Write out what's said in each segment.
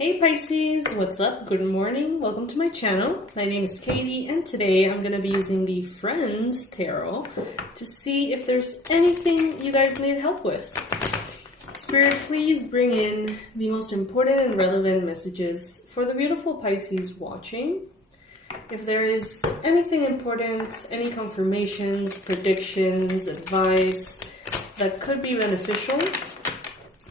Hey Pisces, what's up? Good morning. Welcome to my channel. My name is Katie and today I'm going to be using the Friends Tarot to see if there's anything you guys need help with. Spirit, please bring in the most important and relevant messages for the beautiful Pisces watching. If there is anything important, any confirmations, predictions, advice that could be beneficial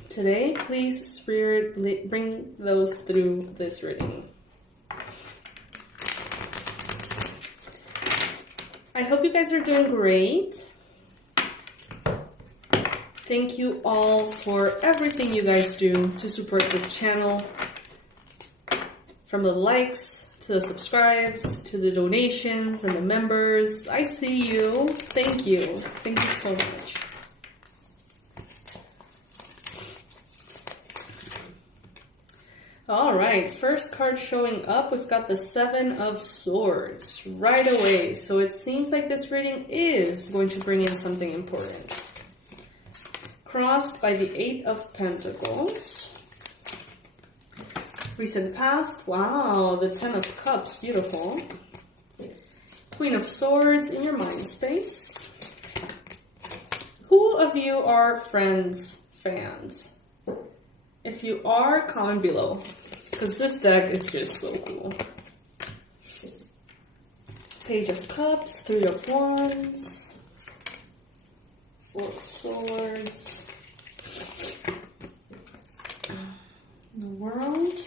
today, please, Spirit, bring those through this reading. I hope you guys are doing great. Thank you all for everything you guys do to support this channel. From the likes, to the subscribes, to the donations and the members. I see you. Thank you. Thank you so much. All right, first card showing up, we've got the Seven of Swords right away. So it seems like this reading is going to bring in something important. Crossed by the Eight of Pentacles. Recent past, wow, the Ten of Cups, beautiful. Queen of Swords in your mind space. Who of you are Friends fans? If you are, comment below, because this deck is just so cool. Page of Cups, Three of Wands, Four of Swords, the World,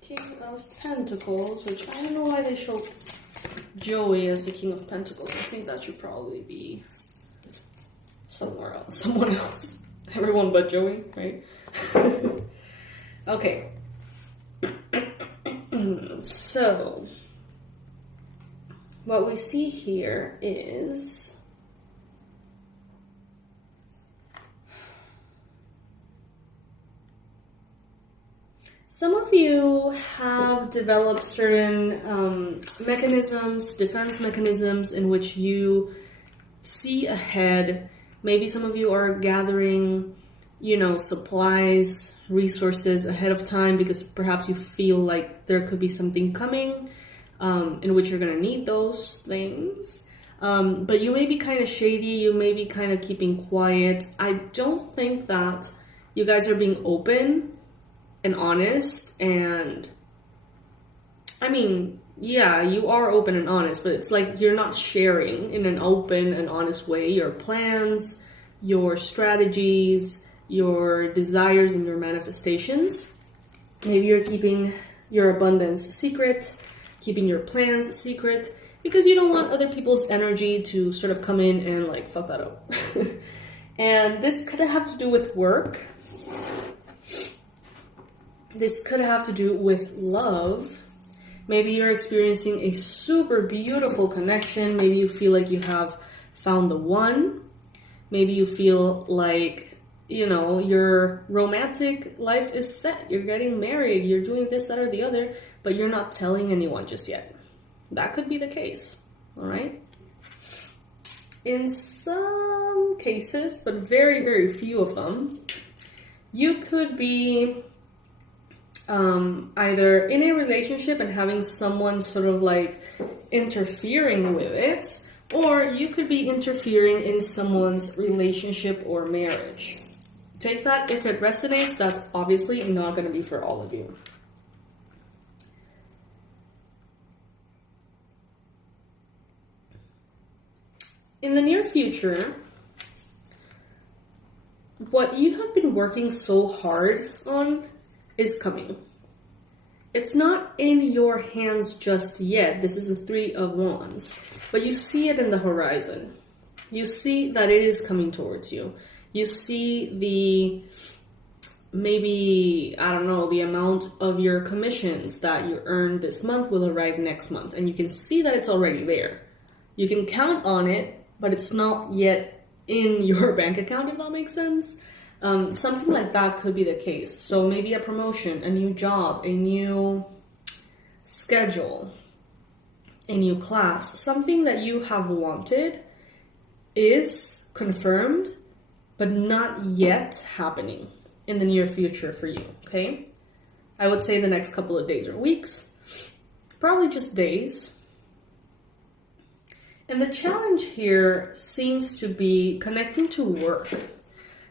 King of Pentacles, which I don't know why they show Joey as the King of Pentacles. I think that should probably be somewhere else, someone else. Everyone but Joey, right? Okay. So, what we see here is some of you have developed certain mechanisms, defense mechanisms in which you see ahead. Maybe some of you are gathering, supplies, resources ahead of time because perhaps you feel like there could be something coming in which you're going to need those things. But you may be kind of shady. You may be kind of keeping quiet. I don't think that you guys are being open and honest. And I mean, yeah, you are open and honest, but it's like you're not sharing in an open and honest way your plans, your strategies, your desires, and your manifestations. Maybe you're keeping your abundance secret, keeping your plans secret, because you don't want other people's energy to sort of come in and like fuck that up. And this could have to do with work. This could have to do with love. Maybe you're experiencing a super beautiful connection. Maybe you feel like you have found the one. Maybe you feel like, your romantic life is set. You're getting married. You're doing this, that, or the other, but you're not telling anyone just yet. That could be the case, all right? In some cases, but very, very few of them, you could be either in a relationship and having someone sort of like interfering with it, or you could be interfering in someone's relationship or marriage. Take that if it resonates. That's obviously not going to be for all of you. In the near future, what you have been working so hard on is coming. It's not in your hands just yet. This is the Three of Wands, but you see it in the horizon. You see that it is coming towards you. You see maybe, the amount of your commissions that you earned this month will arrive next month, and you can see that it's already there. You can count on it, but it's not yet in your bank account, if that makes sense. Something like that could be the case. So maybe a promotion, a new job, a new schedule, a new class, something that you have wanted is confirmed, but not yet happening. in the near future for you, okay? I would say the next couple of days or weeks, probably just days. And the challenge here seems to be connecting to work.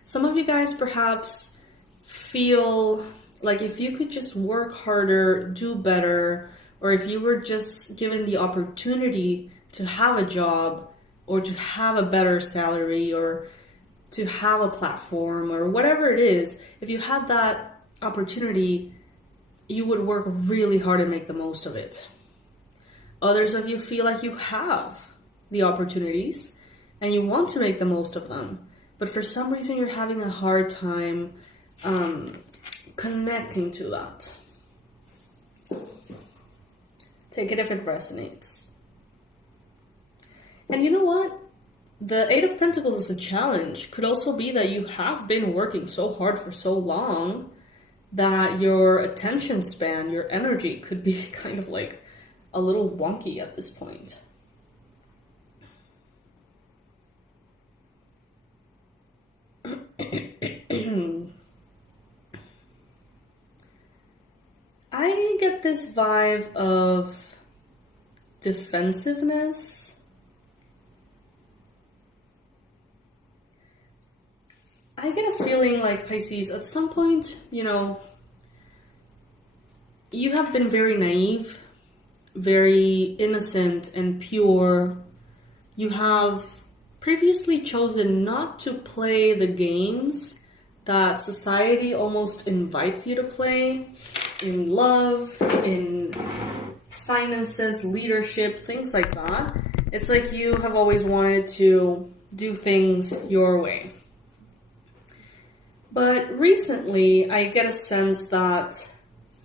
Some of you guys perhaps feel like if you could just work harder, do better, or if you were just given the opportunity to have a job or to have a better salary or to have a platform or whatever it is, if you had that opportunity, you would work really hard and make the most of it. Others of you feel like you have the opportunities and you want to make the most of them, but for some reason you're having a hard time connecting to that. Take it if it resonates. And you know what? The Eight of Pentacles is a challenge. Could also be that you have been working so hard for so long that your attention span, your energy could be kind of like a little wonky at this point. I get this vibe of defensiveness. I get a feeling like, Pisces, at some point, you know, you have been very naive, very innocent and pure. You have previously chosen not to play the games that society almost invites you to play in love, in finances, leadership, things like that. It's like you have always wanted to do things your way. But recently, I get a sense that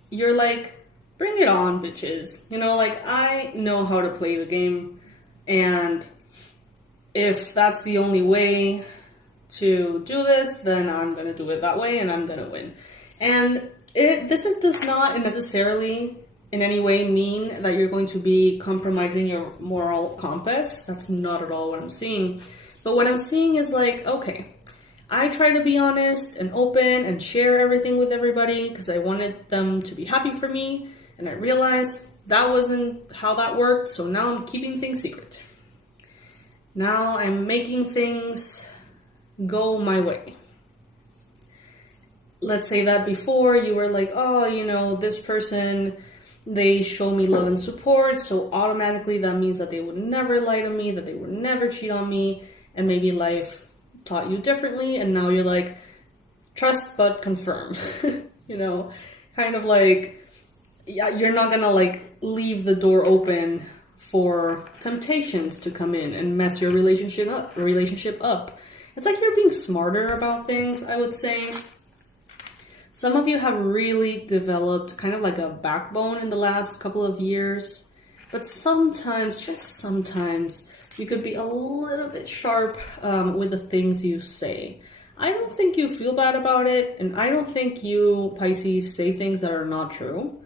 you're like, bring it on, bitches. You know, like, I know how to play the game, and if that's the only way to do this, then I'm going to do it that way, and I'm going to win. And this does not necessarily in any way mean that you're going to be compromising your moral compass. That's not at all what I'm seeing. But what I'm seeing is like, okay, I try to be honest and open and share everything with everybody because I wanted them to be happy for me. And I realized that wasn't how that worked. So now I'm keeping things secret. Now I'm making things go my way. Let's say that before you were like, oh, you know, this person, they show me love and support. So automatically that means that they would never lie to me, that they would never cheat on me. And maybe life taught you differently, and now you're like, trust but confirm. You know, kind of like, yeah, you're not gonna like leave the door open for temptations to come in and mess your relationship up. It's like you're being smarter about things, I would say. Some of you have really developed kind of like a backbone in the last couple of years, but sometimes, just sometimes, you could be a little bit sharp with the things you say. I don't think you feel bad about it, and I don't think you, Pisces, say things that are not true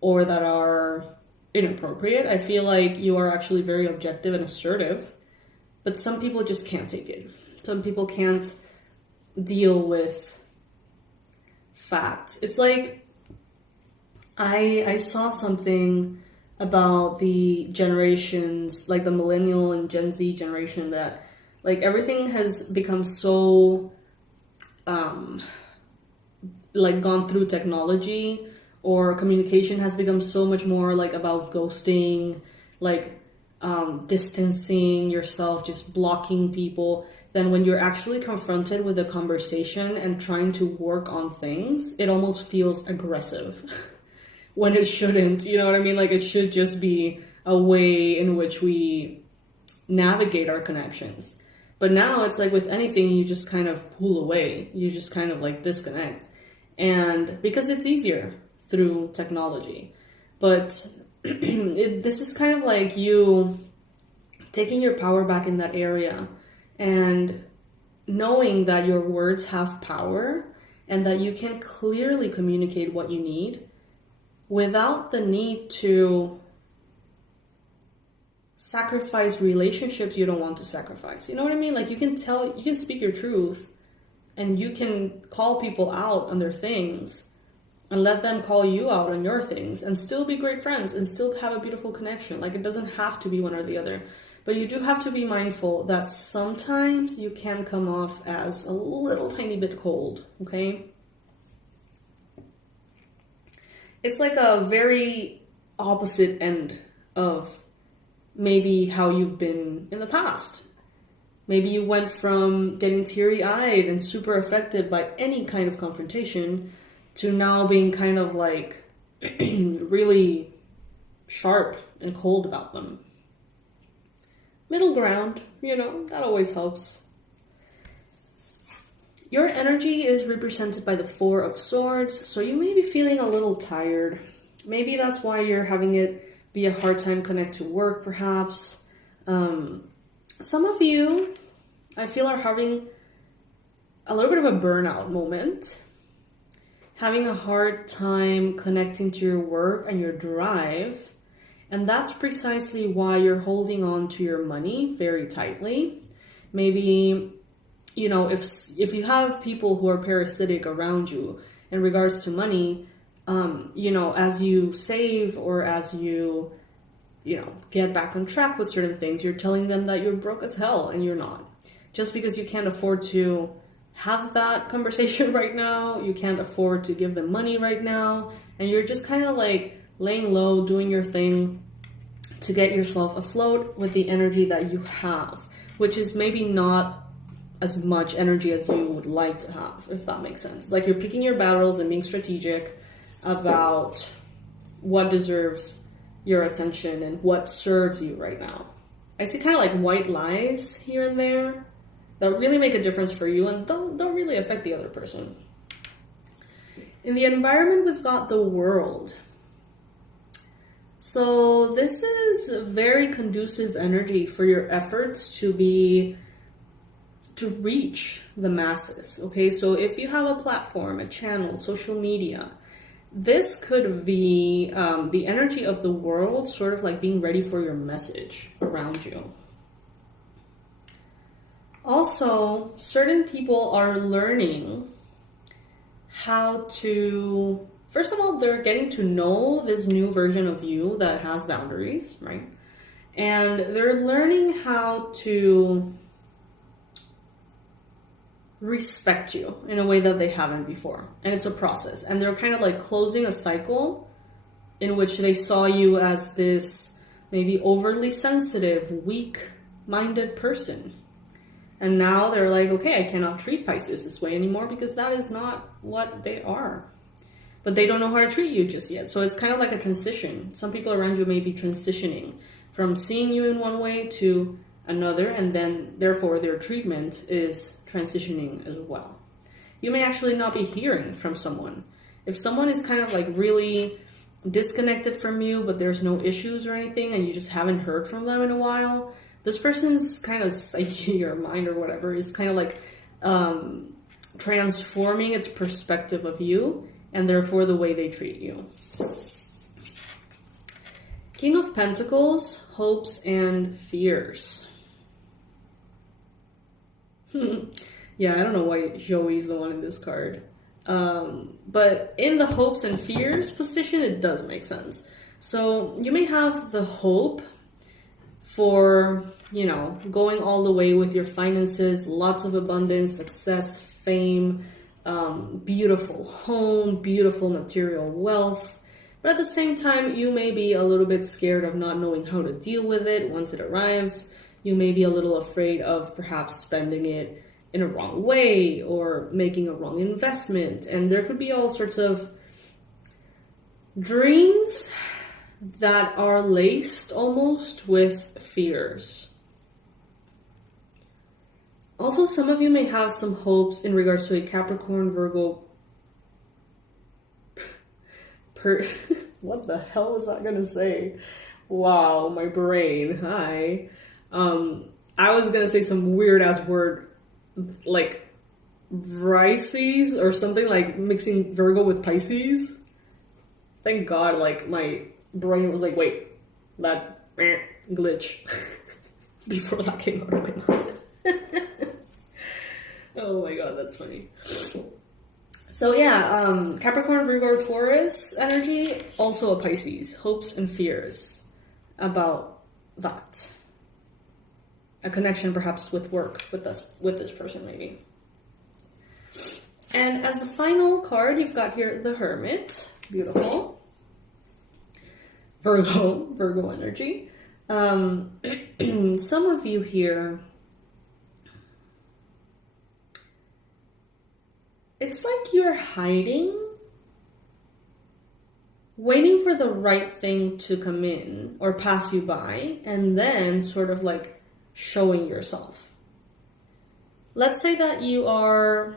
or that are inappropriate. I feel like you are actually very objective and assertive, but some people just can't take it. Some people can't deal with facts. It's like I saw something about the generations, like the millennial and Gen Z generation, that like everything has become so like gone through technology, or communication has become so much more like about ghosting, like distancing yourself, just blocking people, then when you're actually confronted with a conversation and trying to work on things, it almost feels aggressive when it shouldn't, you know what I mean? Like, it should just be a way in which we navigate our connections. But now it's like with anything, you just kind of pull away. You just kind of like disconnect. And because it's easier through technology. But this is kind of like you taking your power back in that area and knowing that your words have power and that you can clearly communicate what you need without the need to sacrifice relationships you don't want to sacrifice. You know what I mean? Like, you can speak your truth And you can call people out on their things and let them call you out on your things and still be great friends and still have a beautiful connection. Like, it doesn't have to be one or the other. But you do have to be mindful that sometimes you can come off as a little tiny bit cold, okay? It's like a very opposite end of maybe how you've been in the past. Maybe you went from getting teary-eyed and super affected by any kind of confrontation to now being kind of like really sharp and cold about them. Middle ground, that always helps. Your energy is represented by the Four of Swords, so you may be feeling a little tired. Maybe that's why you're having it be a hard time connect to work, perhaps. Some of you, I feel, are having a little bit of a burnout moment. Having a hard time connecting to your work and your drive. And that's precisely why you're holding on to your money very tightly. Maybe, if you have people who are parasitic around you in regards to money, as you save or as you, get back on track with certain things, you're telling them that you're broke as hell, and you're not. Just because you can't afford to have that conversation right now, you can't afford to give them money right now, and you're just kind of like laying low, doing your thing to get yourself afloat with the energy that you have, which is maybe not as much energy as you would like to have, if that makes sense. Like, you're picking your battles and being strategic about what deserves your attention and what serves you right now. I see kind of like white lies here and there that really make a difference for you and don't really affect the other person. In the environment, we've got the World. So this is very conducive energy for your efforts to reach the masses, okay? So if you have a platform, a channel, social media, this could be the energy of the World sort of like being ready for your message around you. Also, certain people are learning how to, first of all, they're getting to know this new version of you that has boundaries, right? And they're learning how to respect you in a way that they haven't before. And it's a process. And they're kind of like closing a cycle in which they saw you as this maybe overly sensitive, weak-minded person. And now they're like, okay, I cannot treat Pisces this way anymore because that is not what they are. But they don't know how to treat you just yet. So it's kind of like a transition. Some people around you may be transitioning from seeing you in one way to another, and then therefore their treatment is transitioning as well. You may actually not be hearing from someone. If someone is kind of like really disconnected from you, but there's no issues or anything, and you just haven't heard from them in a while, this person's kind of psyche or mind or whatever is kind of like transforming its perspective of you, and therefore the way they treat you. King of Pentacles, hopes and fears. Yeah, I don't know why Joey's the one in this card. But in the hopes and fears position, it does make sense. So you may have the hope for, going all the way with your finances, lots of abundance, success, fame, beautiful home, beautiful material wealth. But at the same time, you may be a little bit scared of not knowing how to deal with it once it arrives. You may be a little afraid of perhaps spending it in a wrong way or making a wrong investment. And there could be all sorts of dreams that are laced almost with fears. Also, some of you may have some hopes in regards to a Capricorn, Virgo, what the hell was I gonna say? Wow, my brain, hi. I was gonna say some weird ass word like Pisces or something, like mixing Virgo with Pisces. Thank God, like my brain was like, wait, that glitch before that came out of my mouth. Oh my god, that's funny. So yeah, Capricorn, Virgo, Taurus energy, also a Pisces. Hopes and fears about that. A connection perhaps with work, with this person maybe. And as the final card, you've got here the Hermit. Beautiful. Virgo energy. Some of you here, it's like you're hiding, waiting for the right thing to come in or pass you by, and then sort of like showing yourself. Let's say that you have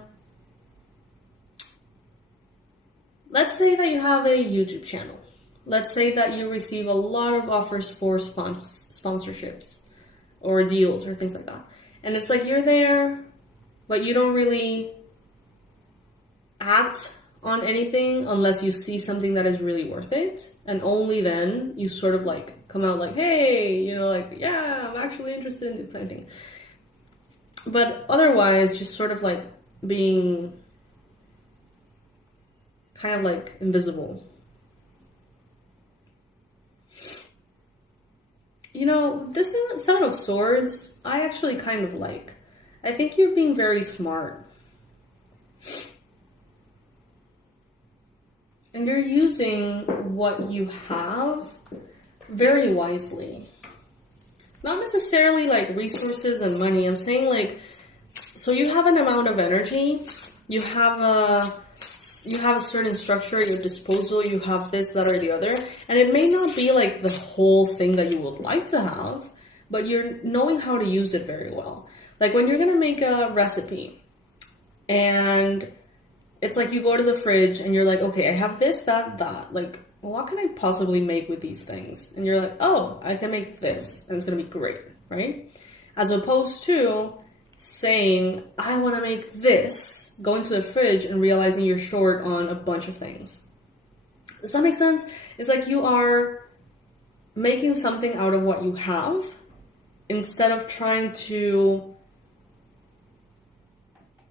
a YouTube channel. Let's say that you receive a lot of offers for sponsorships or deals or things like that. And it's like you're there, but you don't really act on anything unless you see something that is really worth it. And only then you sort of like come out like, hey, you know, like, yeah, I'm actually interested in this kind of thing. But otherwise, just sort of like being kind of like invisible. You know, this Seven of Swords, I actually kind of like. I think you're being very smart. And you're using what you have very wisely. Not necessarily like resources and money. I'm saying like, so you have an amount of energy. You have a certain structure at your disposal. You have this, that, or the other. And it may not be like the whole thing that you would like to have, but you're knowing how to use it very well. Like when you're going to make a recipe and it's like you go to the fridge and you're like, okay, I have this, that. Like, what can I possibly make with these things? And you're like, oh, I can make this and it's going to be great, right? As opposed to saying, I want to make this, go into the fridge and realizing you're short on a bunch of things. Does that make sense? It's like you are making something out of what you have instead of trying to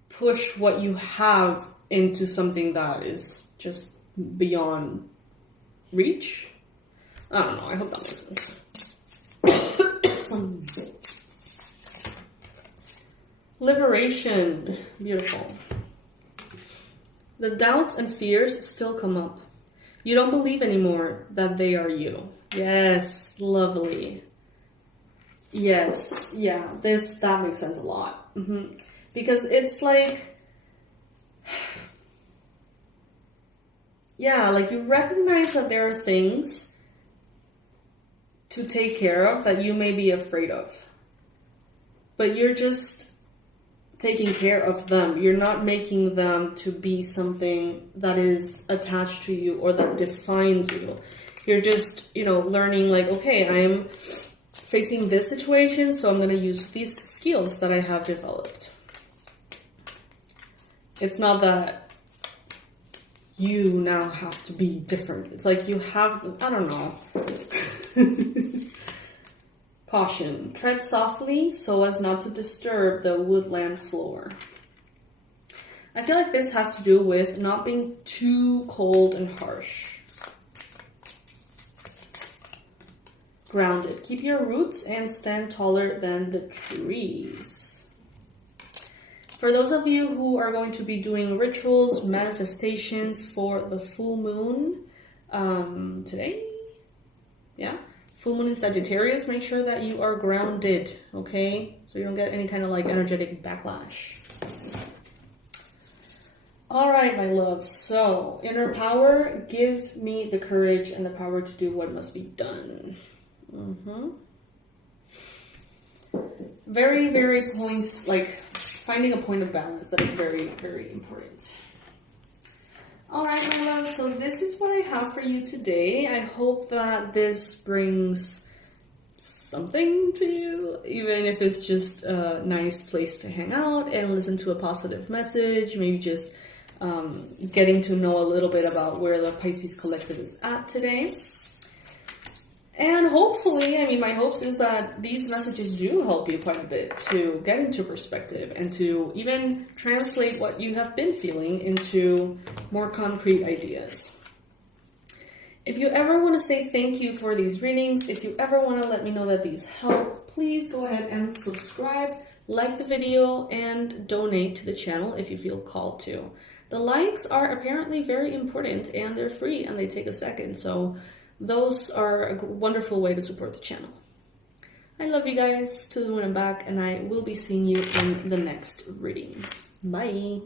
push what you have into something that is just beyond reach. I don't know. I hope that makes sense. Liberation. Beautiful. The doubts and fears still come up. You don't believe anymore that they are you. Yes. Lovely. Yes. Yeah. That makes sense a lot. Because it's like, yeah, like you recognize that there are things to take care of that you may be afraid of. But you're just taking care of them. You're not making them to be something that is attached to you or that defines you. You're just, learning like, okay, I'm facing this situation, so I'm going to use these skills that I have developed. It's not that you now have to be different. It's like you have, I don't know. Caution. Tread softly so as not to disturb the woodland floor. I feel like this has to do with not being too cold and harsh. Grounded. Keep your roots and stand taller than the trees. For those of you who are going to be doing rituals, manifestations for the full moon today, yeah, full moon in Sagittarius, make sure that you are grounded, okay? So you don't get any kind of like energetic backlash. All right, my love. So inner power, give me the courage and the power to do what must be done. Very, very finding a point of balance that is very, very important. All right, my love, so this is what I have for you today. I hope that this brings something to you, even if it's just a nice place to hang out and listen to a positive message, maybe just getting to know a little bit about where the Pisces collective is at today. And hopefully, I mean, my hopes is that these messages do help you quite a bit to get into perspective and to even translate what you have been feeling into more concrete ideas. If you ever want to say thank you for these readings, if you ever want to let me know that these help, please go ahead and subscribe, like the video, and donate to the channel if you feel called to. The likes are apparently very important, and they're free and they take a second, so those are a wonderful way to support the channel. I love you guys to the moon and back, and I will be seeing you in the next reading. Bye!